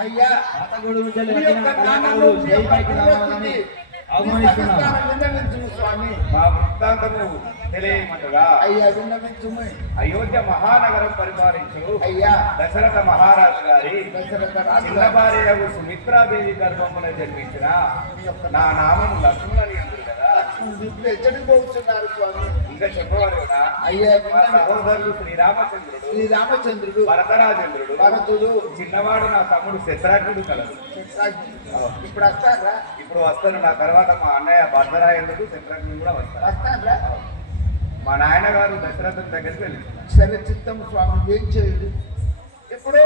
అయ్యా అయోధ్య మహానగరం పరిపాలించు. అయ్యా. దశరథ మహారాజు గారి చిన్న భార్యకు సుమిత్రాదేవి గర్భమున జన్మించిన నా నామం లక్ష్మణని అందరు కదా. ఇప్పుడు ఎచ్చడికి పోతున్నారు స్వామి. ఇంకా చెప్పవలేదా అయ్యా. సహోదరులు శ్రీరామచంద్రుడు శ్రీరామచంద్రుడు భరతరాజేంద్రుడు భరతుడు చిన్నవాడు నా తమ్ముడు శత్రాఘ్నుడు కలదు. ఇప్పుడు వస్తారా ఇప్పుడు వస్తాను నా తర్వాత మా అన్నయ్య భరతరాజేంద్రుడు శత్రాఘ్నుడు కూడా వస్తారు వస్తారా మా నాయన గారు దశరథుని దగ్గరికి వెళ్ళింది సరే చిత్తం స్వామి ఏం చేయదు ఇప్పుడు